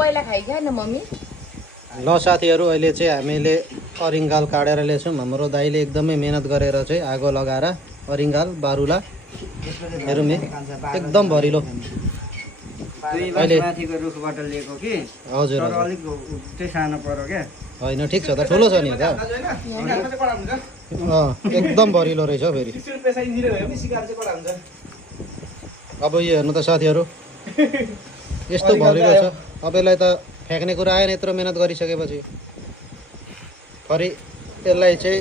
पहिला खाइक्यो हैन मम्मी ल साथीहरू अहिले चाहिँ हामीले अरिङ्गाल काटेर ल्याउँछौँ हाम्रो दाइले एकदमै मेहनत गरेर चाहिँ आगो लगाएर अरिङ्गाल बारुला हेरौँ नि एकदम भरिलो अहिले माथिको रुखबाट लिएको कि हजुर तर अलिक चाहिँ सानो पर्यो क्या होइन ठिक छ त ठुलो छ नि त एकदम भरिलो रहेछ हौ फेरि अब यो हेर्नु त साथीहरू यस्तो भरिलो छ अब यसलाई त फ्याँक्ने कुरा आएन यत्रो मेहनत गरिसकेपछि फेरि यसलाई चाहिँ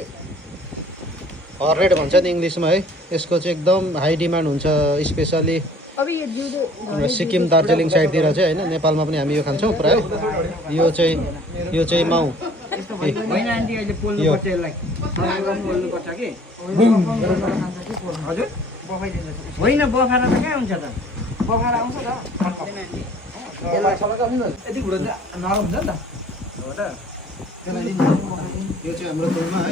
हर्रेड भन्छ नि इङ्ग्लिसमा है यसको चाहिँ एकदम हाई डिमान्ड हुन्छ स्पेसली सिक्किम दार्जिलिङ साइडतिर चाहिँ होइन नेपालमा पनि हामी यो खान्छौँ प्रायः यो चाहिँ माउ होइन आन्टी अहिले पोल्नुपर्छ यसलाई पोल्नुपर्छ कि हजुर होइन बखारा त कहाँ हुन्छ त बखारा आउँछ त यति घुँडो चाहिँ नरम हुन्छ नि त हो त यो चाहिँ हाम्रो तोलमा है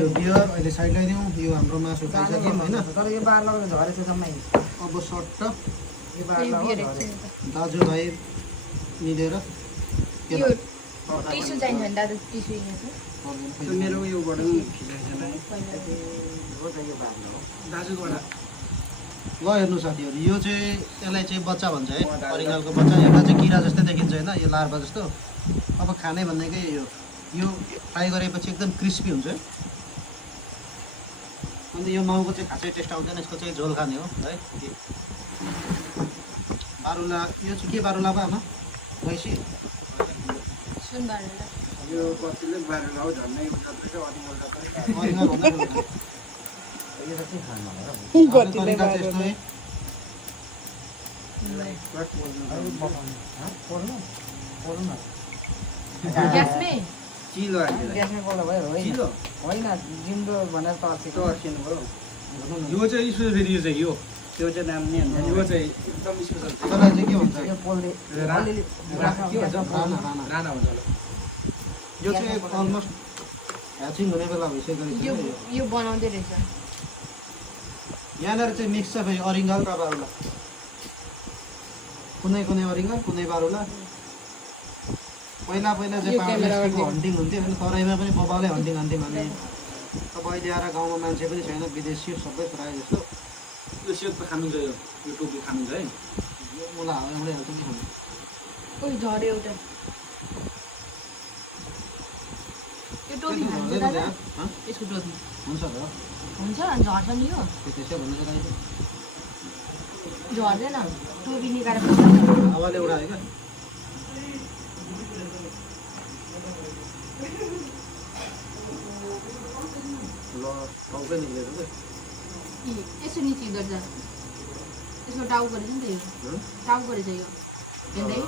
यो बियर अहिले साइड लगाइदिउँ यो हाम्रो मासु खाइसक्यौँ होइन तर यो बार लगाउनु झरेछ जम्मै अब सट्ट यो बार लगाउनु दाजुभाइ मिलेर टिस्यु चाहिन्छ नि दाजु टिस्यु यहाँ छ मेरो उयोबाट पनि हो त यो बार दाजुबाट ल हेर्नु साथीहरू यो चाहिँ यसलाई चाहिँ बच्चा भन्छ है अरिङ्गालको बच्चा हेर्दा चाहिँ किरा जस्तै देखिन्छ होइन यो लार्भा जस्तो अब खाने भन्नेकै यो फ्राई गरेपछि एकदम क्रिस्पी हुन्छ है अन्त यो माउको चाहिँ खासै टेस्ट आउँदैन यसको चाहिँ झोल खाने हो है बारुला यो चाहिँ के बारुला पो आमा भैँसी यो कतिले बार लगाउ झन्नै अरिङ्गाल भन्दा यो त के खानु चिलो ग्यासमै बोल्दा भयो होइन जिन्दो भनेर तर्सेको भयो यो चाहिँ स्पेसल फेरि यो चाहिँ यो त्यो चाहिँ नाम नि हुन्छ यो चाहिँ एकदम स्पेसल त्यसलाई चाहिँ के भन्छ यो पोल्दै राणा हुन्छ यो चाहिँ अलमोस्ट ह्याचिङ हुने बेला भइसकेको रहेछ यो बनाउँदै रहेछ यहाँनिर चाहिँ मिक्स छ फेरि अरिङ्गाल र बारुला कुनै कुनै अरिङ्गाल कुनै बारुला पहिला चाहिँ पाहाडको हन्टिङ हुन्थ्यो होइन तराईमा पनि बबाले हन्टिङ भने अब अहिले आएर गाउँमा मान्छे पनि छैन विदेशी सबै प्रायः जस्तो यो सेप खानुहुन्छ यो टोपी खानुहुन्छ है मलाई हाल्दै हाल्छ नि खानु ओइ झऱ्यो एउटा यो टोपी खान्छ दादा यसको टोपी हुन्छ त हुन्छ झर्छ नि यो त्यसै भन्नु चाहिँ झर्दैन टोपी निकालेर हावाले उडायो क्या ल टाउकै निक्लेको क्या यसो निची गर्छ यसको टाउको रहेछ नि त यो टाउको रहेछ यो हेर्दै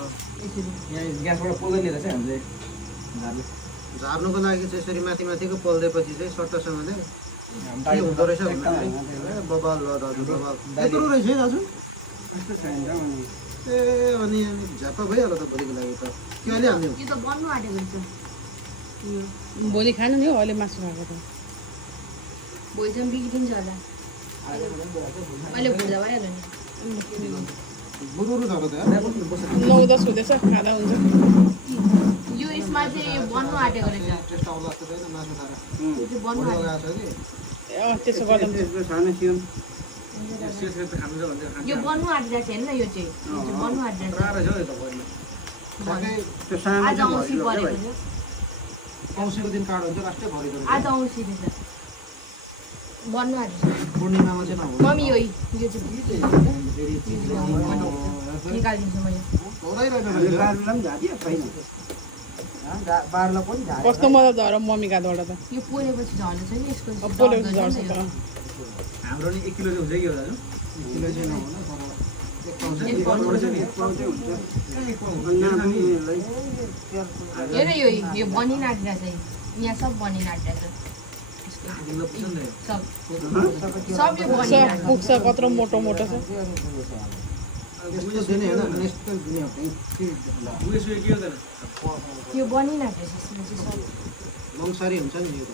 यसरी यहाँ ग्यासबाट पोल्दै लिएर चाहिँ हामीले झार्नुको लागि चाहिँ यसरी माथि माथिको पोल्देपछि चाहिँ सट्टसँगले के हुँदो रहेछ बबाल ल दाजु बबाल यत्रो रहेछ है दाजु ए अनि झ्याप्पा भइहाल्यो त भोलिको लागि त के अहिले हाल्ने यो त बन्नु आँटेको रहेछ यो भोलि खानु नि हौ अहिले मासु खाएको त भोलिसम्म बिग्रिन्छ होला अहिले भुजा भइहाल्यो नि बुरुरु झर्यो त 9-10 हुँदैछ खाँदा हुन्छ यो यसमा चाहिँ यो बन्नु आँटेको रहेछ टेस्ट आउला जस्तो छैन मासु खाएर यो चाहिँ बन्नु आँटेको लगाएको छ कि त्यसो गर्दा पनि सानो थियो सेप खानुहुन्छ भने चाहिँ यो बन्नु आँटिरहेको छ हेर्नु न यो चाहिँ बन्नु आँटिरहेको छ रहेछ हौ यो त पहिला ठ्याक्कै त्यो सानो आज चाहिँ औँसी भरिलो परेको थियो औँसीको दिन काट हुन्छ लास्टै भरिदो आज औँसी रहेछ बन्नु आँटेको छ पूर्णिमामा चाहिँ नहुँदैन मम्मी यो चाहिँ निकालिदिन्छु मैले बारलाई पनि झादियो छैन बारलाई पनि झादियो कस्तो मजा झर मम्मी गाडबाट त यो पोलेपछि झर्ने छैन यसको अब पोलेपछि झर्छ त हाम्रो नि 1 किलो चाहिँ हुन्छ कि हो दाजु किलो चाहिँ नहुन तर एक पाउन्ड एक पाउन्ड हेर यो बनिन आँटिरहेको छ यहाँ सब बनिन आँटिरहेको छ सब यो बनिन सब पुग्छ कत्रो मोटो मोटो छ यस्तो दिने होइन यस्तो दिने हो उयो के हो त यो बनिन आँटिरहेको छ यसमा चाहिँ सब मङ्सारी हुन्छ नि यो त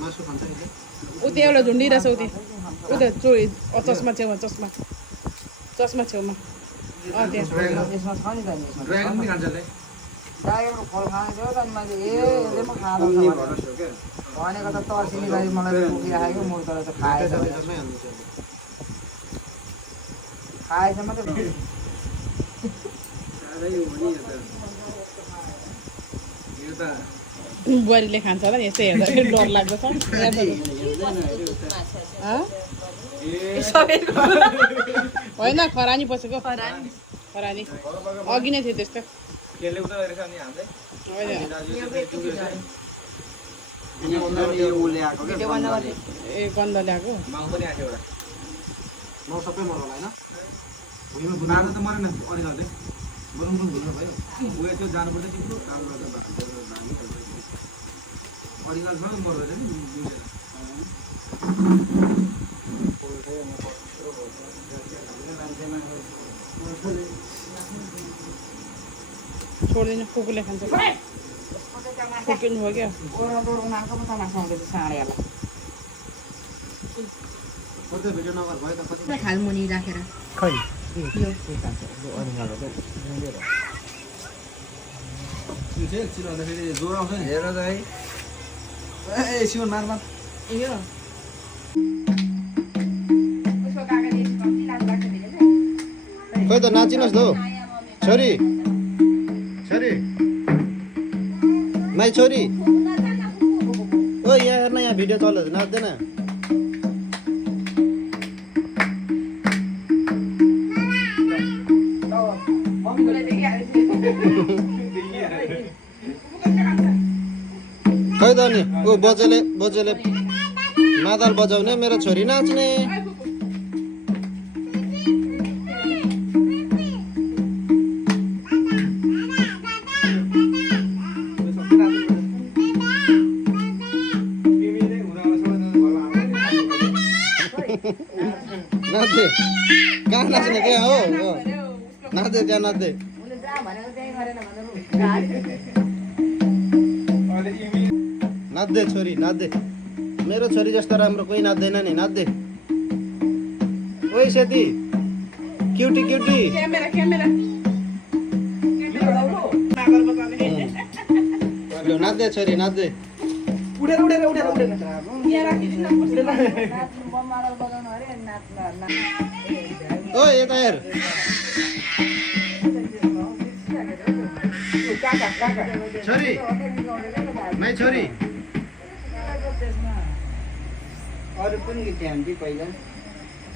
मासु खान्छ नि उति एउटा झुन्डिरहेछ उति उता चस्मा छेउमा चस्मा छेउमा त्यसमा यसमा छ नि त नि यसमा ड्रागन पनि खान्छ ले ड्रागनको फल खाने थियो त मैले यसले पो खाँदैन भनेको त तर्सिने गरी मलाई उठिराखेको मुर्तले त खाएछ खाएछ मात्रै साह्रै हो नि यो त बुहारीले खान्छ होला नि यस्तै हेर्दा डर लाग्दो छ होइन खरानी पसेको खरानी अघि नै थियो त्यस्तो केले उता रहेछ नि हामीले होइन यो ल्याएको क्या ए गन्ध ल्याएको माउ पनि आएको एउटा म सबै मर होला हैन भुइँमा बुनाएर त मरेन अनि जाँदै बनाउनु पनि भुल्नु भयो उयो त्यो जानुपर्छ तिम्रो काम गर्दा अरिजिनलसँग मर्दैछ नि छोड्दिनँ कुकुरले खान्छ फुकिनु भयो क्या कतै भिडियो नगर भयो त कति थालमुनि राखेर खै चिनाउँदाखेरि ज्वरो आउँछ नि हेर त है ए सिमन मार मार यो खोइ त नाचिनुहोस् त हौ छोरी छोरी माइ छोरी ओ यहाँ हेर्न यहाँ भिडियो चल्दैछ नाच्दैन खै त नि ऊ बोजेले मादल बजाउने मेरो छोरी नाच्ने नाच्दे कहाँ नाच्ने त्यहाँ हो नाच्दे त्यहाँ नाच्दे नाच्दे छोरी नाच्दे मेरो छोरी जस्तो राम्रो कोही नाच्दैन नि नाच्दे ओइ Seti cutie cutie camera camera लु नाच्दे छोरी नाच्दे उडेर उडेर उडेर उडेर ओ यता हेर छोरी माइ छोरी अरू पनि गीत थियो भने पहिला